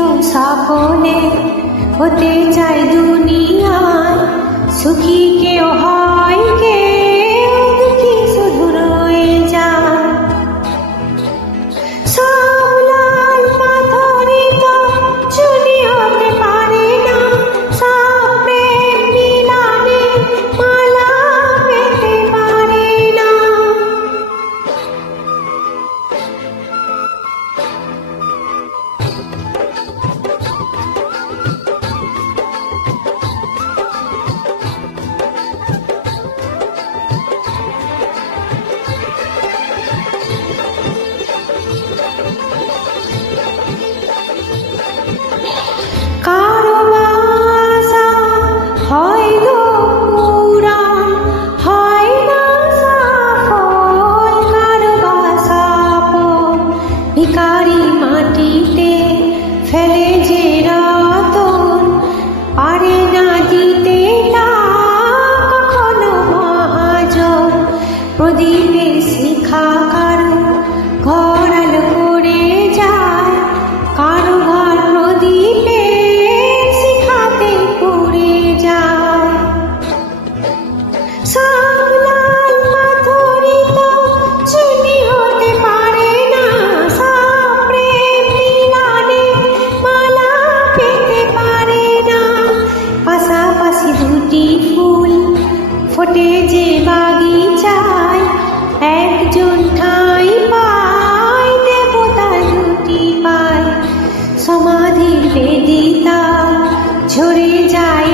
তো সকলে হতে চায় দুনিয়ায়, সুখী কেউ হয় কেউ দুঃখী শুধু রয়ে যায়। সব লাল পাথরই তো চুনি হতে পারে না, সব প্রেম মিলানে মালা পেতে পারে না। কারো আশা হয় গো পুরাণ, হয় না সফল, কারো বাসাপন ভিখারি মাটিতে ফেলে যে রতন, পারে না দিতে তা কখনো মহাজন। প্রদীপের শিখা কারো ঘর আলো করে যায়, কারো ঘর প্রদীপের শিখাতে পুড়ে যায়। সব লাল পাথরই তো চুনি হতে পারে না, সব প্রেম মিলানে মালা পেতে পারে না। পাশাপাশি দুটি ফুল ফোটে যে বাগিচায়, একজন ঠাঁই পায় দেবতা দুটি পায়। সমাধির বেদিতা ঝরে যায়